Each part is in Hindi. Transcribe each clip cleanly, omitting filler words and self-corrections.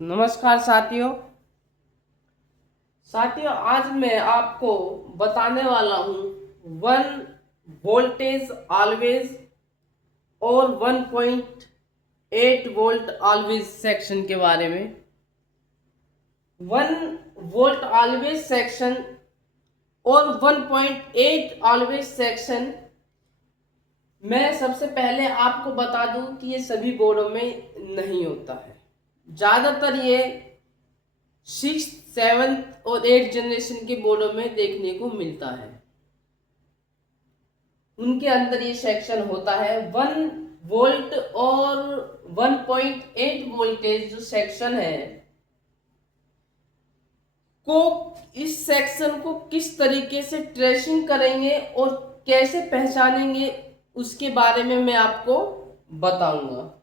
नमस्कार साथियों आज मैं आपको बताने वाला हूँ वन वोल्टेज ऑलवेज और 1.8 वोल्ट ऑलवेज सेक्शन के बारे में। 1 वोल्ट ऑलवेज सेक्शन और 1.8 ऑलवेज सेक्शन मैं सबसे पहले आपको बता दूं कि ये सभी बोर्डों में नहीं होता है। ज़्यादातर ये 6th, 7th और 8th जनरेशन के बोर्डों में देखने को मिलता है। उनके अंदर ये सेक्शन होता है 1 वोल्ट और 1.8 वोल्टेज जो सेक्शन है को इस सेक्शन को किस तरीके से ट्रेसिंग करेंगे और कैसे पहचानेंगे उसके बारे में मैं आपको बताऊंगा।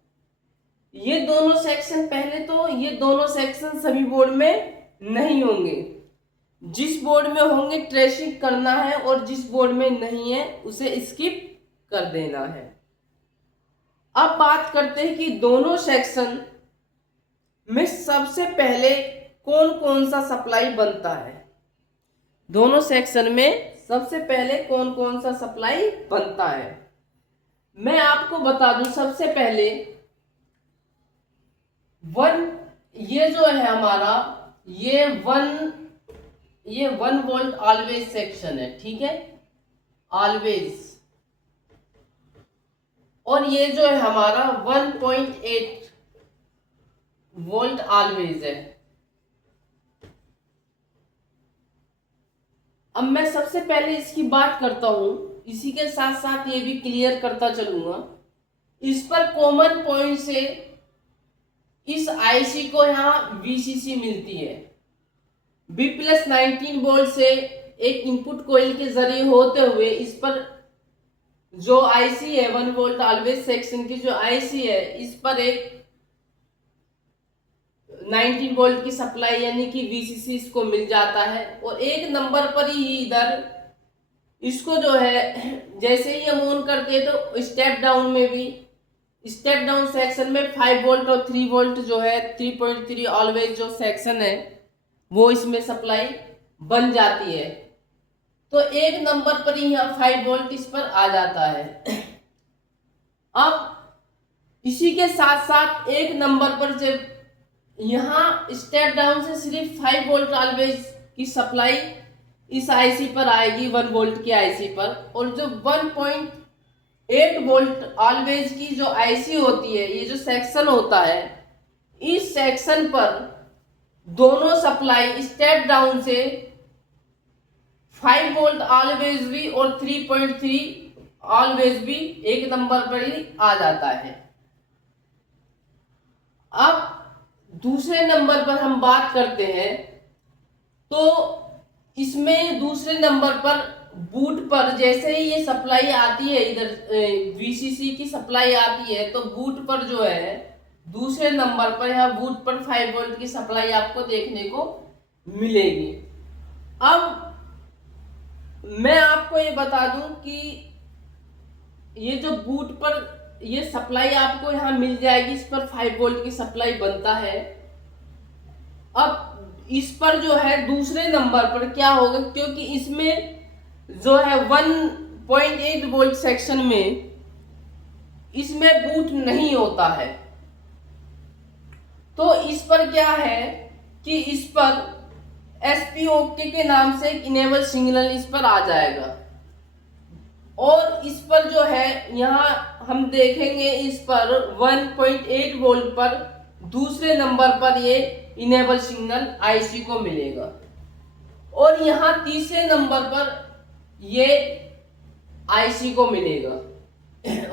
ये दोनों सेक्शन सभी बोर्ड में नहीं होंगे। जिस बोर्ड में होंगे ट्रेसिंग करना है और जिस बोर्ड में नहीं है उसे स्किप कर देना है। अब बात करते हैं कि दोनों सेक्शन में सबसे पहले कौन कौन सा सप्लाई बनता है। दोनों सेक्शन में सबसे पहले कौन कौन सा सप्लाई बनता है मैं आपको बता दूं। सबसे पहले ये जो है हमारा ये वन वोल्ट ऑलवेज सेक्शन है, ठीक है, ऑलवेज। और ये जो है हमारा 1.8 वोल्ट ऑलवेज है। अब मैं सबसे पहले इसकी बात करता हूं, इसी के साथ साथ ये भी क्लियर करता चलूंगा। इस पर कॉमन पॉइंट से इस आईसी को यहाँ वीसीसी मिलती है। B+19 वोल्ट से एक इनपुट कोइल के जरिए होते हुए इस पर जो आईसी है 1 वोल्ट ऑलवेज सेक्शन की जो आईसी है इस पर एक 19 वोल्ट की सप्लाई यानी कि वीसीसी इसको मिल जाता है। और एक नंबर पर ही इधर इसको जो है जैसे ही हम ऑन करते हैं तो स्टेप डाउन सेक्शन में 5 वोल्ट और 3 वोल्ट जो है 3.3 ऑलवेज जो सेक्शन है वो इसमें सप्लाई बन जाती है। तो एक नंबर पर ही यहाँ 5 वोल्ट इस पर आ जाता है। अब इसी के साथ साथ एक नंबर पर जब यहाँ स्टेप डाउन से सिर्फ 5 वोल्ट ऑलवेज की सप्लाई इस आईसी पर आएगी 1 वोल्ट की आईसी पर। और जो 1.8 वोल्ट ऑलवेज की जो आईसी होती है, ये जो सेक्शन होता है, इस सेक्शन पर दोनों सप्लाई स्टेप डाउन से 5 वोल्ट ऑलवेज भी और 3.3 ऑलवेज भी एक नंबर पर ही आ जाता है। अब दूसरे नंबर पर हम बात करते हैं तो इसमें दूसरे नंबर पर बूट पर जैसे ही ये सप्लाई आती है, इधर वीसीसी की सप्लाई आती है तो बूट पर जो है दूसरे नंबर पर यहाँ बूट पर 5 वोल्ट की सप्लाई आपको देखने को मिलेगी। अब मैं आपको ये बता दूं कि ये जो बूट पर ये सप्लाई आपको यहाँ मिल जाएगी, इस पर 5 वोल्ट की सप्लाई बनता है। अब इस पर जो है दूसरे नंबर पर क्या होगा, क्योंकि इसमें जो है 1.8 वोल्ट सेक्शन में इसमें बूट नहीं होता है। तो इस पर क्या है कि इस पर एसपीओके के नाम से एक इनेबल सिग्नल इस पर आ जाएगा। और इस पर जो है यहाँ हम देखेंगे इस पर 1.8 वोल्ट पर दूसरे नंबर पर ये इनेबल सिग्नल आईसी को मिलेगा। और यहाँ तीसरे नंबर पर ये आईसी को मिलेगा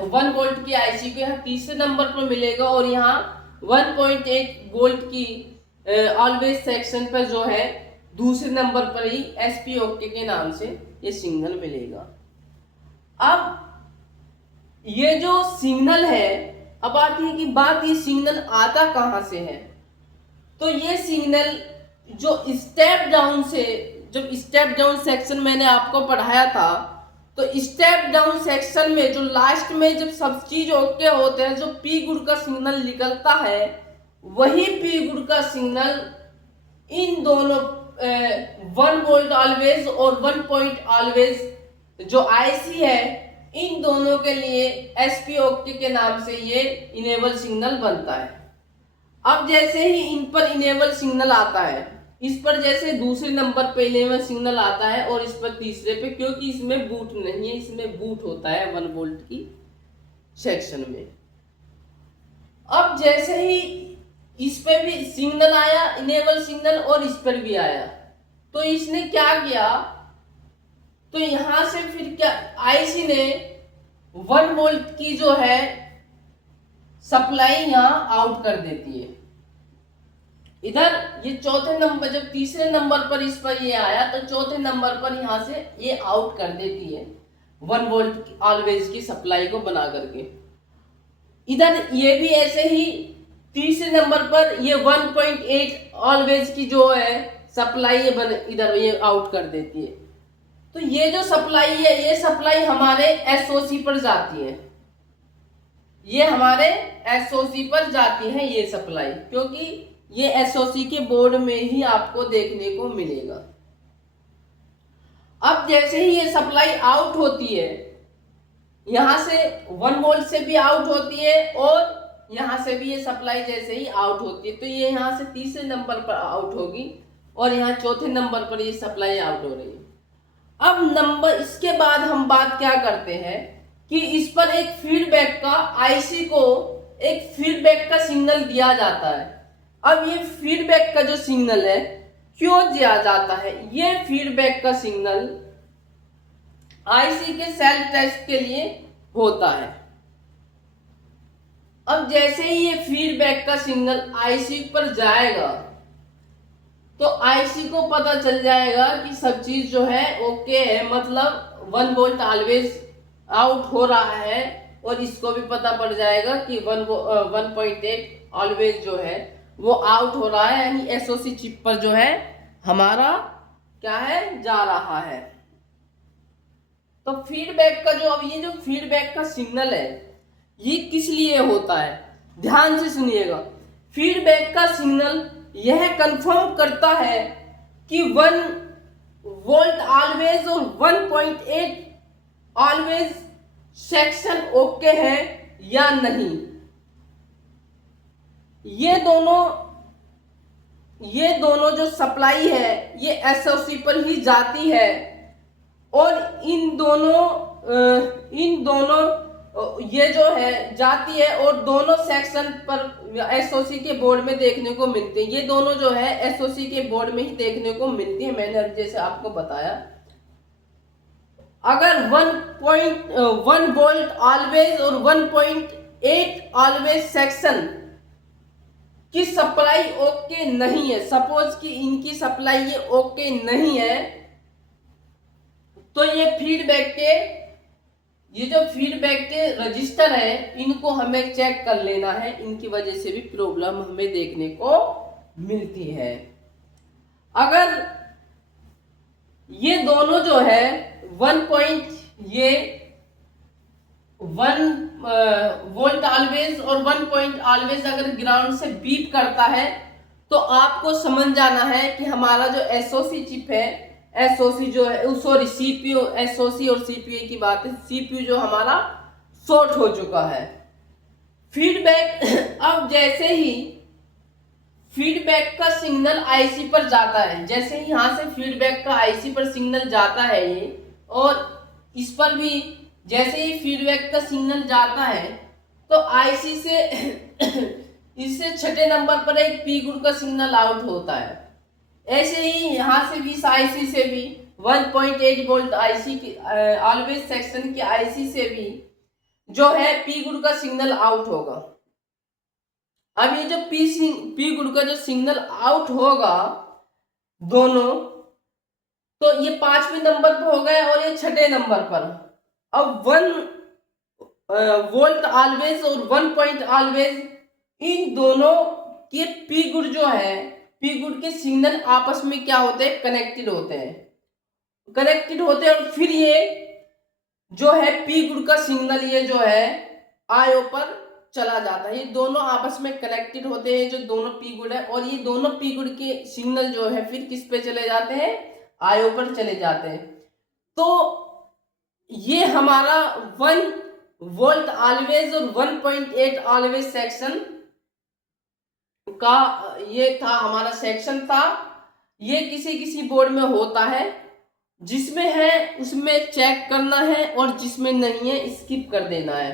1 वोल्ट की आईसी को यहाँ तीसरे नंबर पर मिलेगा। और यहाँ 1.8 वोल्ट की ऑलवेज सेक्शन पर जो है दूसरे नंबर पर ही एसपीओके के नाम से ये सिग्नल मिलेगा। अब ये जो सिग्नल है, अब आती है कि बात ये सिग्नल आता कहां से है। तो ये सिग्नल जो स्टेप डाउन से, जब स्टेप डाउन सेक्शन मैंने आपको पढ़ाया था तो स्टेप डाउन सेक्शन में जो लास्ट में जब सब चीज ओके होते हैं, जो पी गुड का सिग्नल निकलता है वही पी गुड का सिग्नल इन दोनों 1 वोल्ट ऑलवेज और 1 पॉइंट ऑलवेज जो आईसी है, इन दोनों के लिए एसपी ओके के नाम से ये इनेबल सिग्नल बनता है। अब जैसे ही इन पर इनेबल सिग्नल आता है, इस पर जैसे दूसरे नंबर पे इनेबल सिग्नल आता है और इस पर तीसरे पे, क्योंकि इसमें बूट नहीं है, इसमें बूट होता है 1 वोल्ट की सेक्शन में। अब जैसे ही इस पे भी सिग्नल आया इनेबल सिग्नल और इस पर भी आया, तो इसने क्या किया, तो यहां से फिर क्या आईसी ने 1 वोल्ट की जो है सप्लाई यहां आउट कर देती है। इधर ये चौथे नंबर, जब तीसरे नंबर पर इस पर ये आया तो चौथे नंबर पर यहां से ये आउट कर देती है 1 वोल्ट ऑलवेज की सप्लाई को बना करके। इधर ये भी ऐसे ही तीसरे नंबर पर ये 1.8 ऑलवेज की जो है सप्लाई इधर ये आउट कर देती है। तो ये जो सप्लाई है, ये सप्लाई हमारे एसओसी पर जाती है, ये हमारे एसओसी पर जाती है ये सप्लाई, क्योंकि ये एसओसी के बोर्ड में ही आपको देखने को मिलेगा। अब जैसे ही ये सप्लाई आउट होती है, यहां से 1 वोल्ट से भी आउट होती है और यहां से भी ये सप्लाई जैसे ही आउट होती है, तो ये यहां से तीसरे नंबर पर आउट होगी और यहाँ चौथे नंबर पर ये सप्लाई आउट हो रही है। अब नंबर इसके बाद हम बात क्या करते हैं कि इस पर एक फीडबैक का आईसी को एक फीडबैक का सिग्नल दिया जाता है। अब ये फीडबैक का जो सिग्नल है क्यों दिया जाता है, ये फीडबैक का सिग्नल आईसी के सेल्फ टेस्ट के लिए होता है। अब जैसे ही ये फीडबैक का सिग्नल आईसी पर जाएगा तो आईसी को पता चल जाएगा कि सब चीज जो है ओके है, मतलब 1 वोल्ट ऑलवेज आउट हो रहा है, और इसको भी पता पड़ जाएगा कि 1.8 ऑलवेज जो है वो आउट हो रहा है, यानी एसओसी चिप पर जो है हमारा क्या है जा रहा है। तो फीडबैक का जो, अब ये जो फीडबैक का सिग्नल है ये किस लिए होता है, ध्यान से सुनिएगा। फीडबैक का सिग्नल यह कंफर्म करता है कि 1 वोल्ट ऑलवेज और 1.8 ऑलवेज सेक्शन ओके है या नहीं। ये दोनों जो सप्लाई है ये एसओसी पर ही जाती है, और इन दोनों ये जो है जाती है और दोनों सेक्शन पर एसओसी के बोर्ड में देखने को मिलते हैं। ये दोनों जो है एसओसी के बोर्ड में ही देखने को मिलती है। मैंने जैसे आपको बताया, अगर 1 वोल्ट ऑलवेज और 1.8 ऑलवेज सेक्शन की सप्लाई ओके नहीं है, सपोज कि इनकी सप्लाई ये ओके नहीं है, तो ये जो फीडबैक के रजिस्टर है इनको हमें चेक कर लेना है, इनकी वजह से भी प्रॉब्लम हमें देखने को मिलती है। अगर ये दोनों जो है 1 वोल्ट ऑलवेज और 1 पॉइंट ऑलवेज अगर ग्राउंड से बीप करता है, तो आपको समझ जाना है कि हमारा जो एसओसी चिप है, एसओसी जो है, सॉरी सीपीयू, एसओसी और सीपीयू की बात है, सीपीयू जो हमारा शॉर्ट हो चुका है। फीडबैक अब जैसे ही फीडबैक का सिग्नल आईसी पर जाता है, जैसे ही यहां से फीडबैक का आईसी पर सिग्नल जाता है ये, और इस पर भी जैसे ही फीडबैक का सिग्नल जाता है तो आईसी से इससे छठे नंबर पर एक पी गुड का सिग्नल आउट होता है। ऐसे ही यहां से भी इस आईसी से भी 1.8 वोल्ट आईसी की ऑलवेज सेक्शन की आईसी से भी जो है पी गुड का सिग्नल आउट होगा। अब ये जो पी गुड का जो सिग्नल आउट होगा दोनों, तो ये 5वें नंबर पर हो गया और ये छठे नंबर पर। अब 1 वोल्ट ऑलवेज और 1 पॉइंट ऑलवेज, इन दोनों के पी गुड जो है, पी गुड के सिग्नल आपस में क्या होते हैं, कनेक्टेड होते हैं, और फिर ये जो है पी गुड का सिग्नल ये जो है आईओ पर चला जाता है। ये दोनों आपस में कनेक्टेड होते हैं, जो दोनों पी गुड है, और ये दोनों पी गुड के सिग्नल जो है फिर किस पे चले जाते हैं, आयो पर चले जाते हैं। तो ये हमारा 1 वोल्ट ऑलवेज और 1.8 ऑलवेज सेक्शन का ये था, हमारा सेक्शन था। ये किसी किसी बोर्ड में होता है, जिसमें है उसमें चेक करना है और जिसमें नहीं है स्किप कर देना है।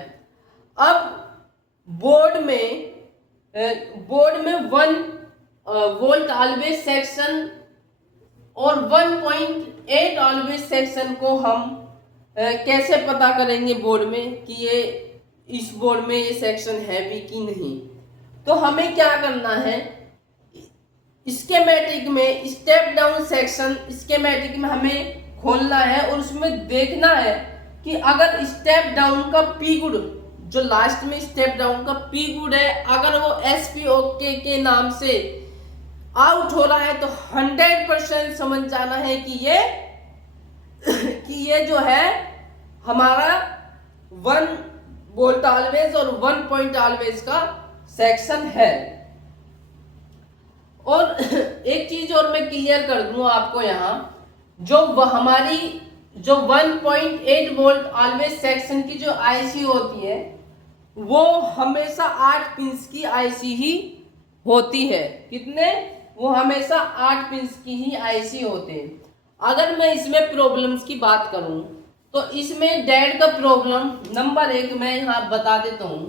अब बोर्ड में 1 वोल्ट ऑलवेज सेक्शन और 1.8 ऑलवेज सेक्शन को हम कैसे पता करेंगे बोर्ड में कि ये इस बोर्ड में ये सेक्शन है भी कि नहीं। तो हमें क्या करना है, स्कीमेटिक में स्टेप डाउन सेक्शन स्कीमेटिक में हमें खोलना है और उसमें देखना है कि अगर स्टेप डाउन का पी गुड, जो लास्ट में स्टेप डाउन का पी गुड है, अगर वो SPOK के नाम से आउट हो रहा है तो 100% समझ जाना है कि ये जो है हमारा 1 वोल्ट ऑलवेज और 1 पॉइंट ऑलवेज का सेक्शन है। और एक चीज और मैं क्लियर कर दूं आपको, यहाँ जो हमारी जो 1.8 वोल्ट ऑलवेज सेक्शन की जो IC होती है वो हमेशा 8 पिंस की IC ही होती है। कितने, वो हमेशा 8 पिंस की ही IC होते हैं। अगर मैं इसमें प्रॉब्लम्स की बात करूं तो इसमें डेड का प्रॉब्लम नंबर 1 मैं यहाँ बता देता हूं।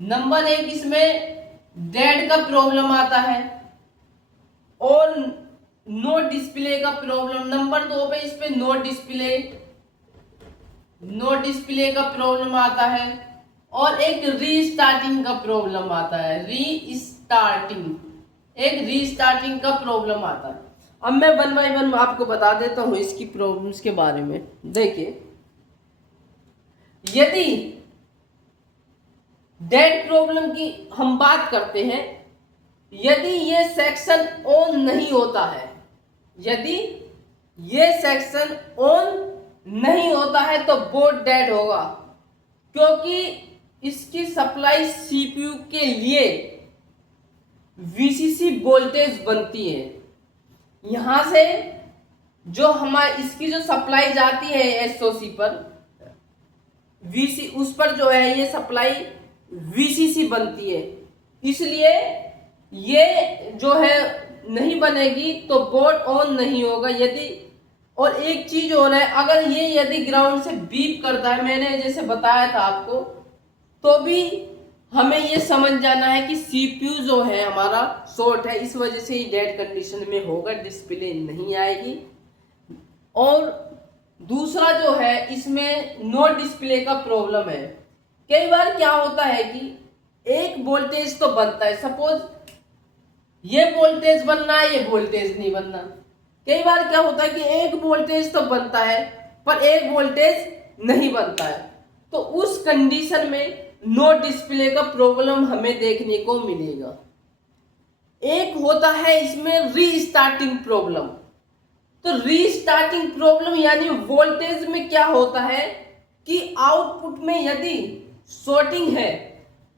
नंबर 1 इसमें डेड का प्रॉब्लम आता है और नो डिस्प्ले का प्रॉब्लम। नंबर 2 पे इस पे नो डिस्प्ले का प्रॉब्लम आता है और एक रीस्टार्टिंग का प्रॉब्लम आता है। एक रीस्टार्टिंग का प्रॉब्लम आता है। अब मैं 1 बाय 1 आपको बता देता हूं इसकी प्रॉब्लम्स के बारे में। देखिए, यदि डेड प्रॉब्लम की हम बात करते हैं, यदि ये सेक्शन ऑन नहीं होता है, यदि ये सेक्शन ऑन नहीं होता है तो बोर्ड डेड होगा, क्योंकि इसकी सप्लाई CPU के लिए VCC वोल्टेज बनती है। यहां से जो हमारी इसकी जो सप्लाई जाती है SOC पर, उस पर जो है ये सप्लाई VCC बनती है, इसलिए ये जो है नहीं बनेगी तो बोर्ड ऑन नहीं होगा। यदि और एक चीज और है, अगर ये यदि ग्राउंड से बीप करता है, मैंने जैसे बताया था आपको, तो भी हमें ये समझ जाना है कि CPU जो है हमारा शॉर्ट है, इस वजह से ही डेड कंडीशन में होगा, डिस्प्ले नहीं आएगी। और दूसरा जो है इसमें नो डिस्प्ले का प्रॉब्लम है। कई बार क्या होता है कि एक वोल्टेज तो बनता है, सपोज ये वोल्टेज बनना है, ये वोल्टेज नहीं बनना। कई बार क्या होता है कि एक वोल्टेज तो बनता है पर एक वोल्टेज नहीं बनता है, तो उस कंडीशन में नो डिस्प्ले का प्रॉब्लम हमें देखने को मिलेगा। एक होता है इसमें रीस्टार्टिंग प्रॉब्लम। तो रीस्टार्टिंग प्रॉब्लम यानी वोल्टेज में क्या होता है कि आउटपुट में यदि शॉर्टिंग है,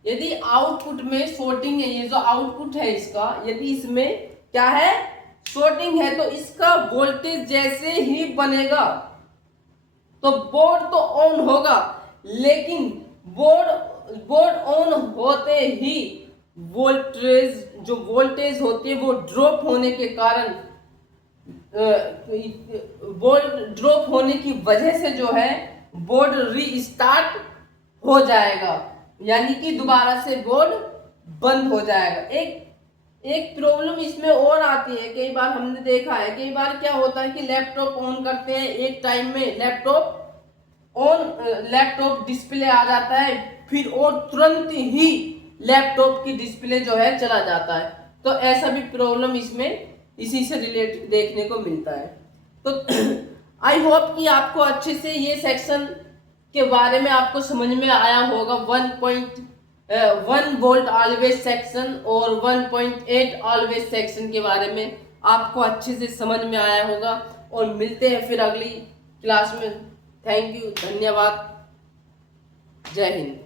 यदि आउटपुट में शॉर्टिंग है, ये जो आउटपुट है इसका, यदि इसमें क्या है, शॉर्टिंग है, तो इसका वोल्टेज जैसे ही बनेगा तो बोर्ड तो ऑन होगा, लेकिन बोर्ड ऑन होते ही जो वोल्टेज होती है वो ड्रॉप होने के कारण, बोर्ड ड्रॉप होने की वजह से जो है बोर्ड रीस्टार्ट हो जाएगा, यानी कि दोबारा से बोर्ड बंद हो जाएगा। एक प्रॉब्लम इसमें और आती है, कई बार हमने देखा है, कई बार क्या होता है कि लैपटॉप ऑन करते हैं, एक टाइम में लैपटॉप डिस्प्ले आ जाता है, फिर और तुरंत ही लैपटॉप की डिस्प्ले जो है चला जाता है। तो ऐसा भी प्रॉब्लम इसमें इसी से रिलेटेड देखने को मिलता है। तो आई होप कि आपको अच्छे से ये सेक्शन के बारे में आपको समझ में आया होगा। 1 वोल्ट ऑलवेज सेक्शन और 1.8 ऑलवेज सेक्शन के बारे में आपको अच्छे से समझ में आया होगा। और मिलते हैं फिर अगली क्लास में। थैंक यू, धन्यवाद, जय हिंद।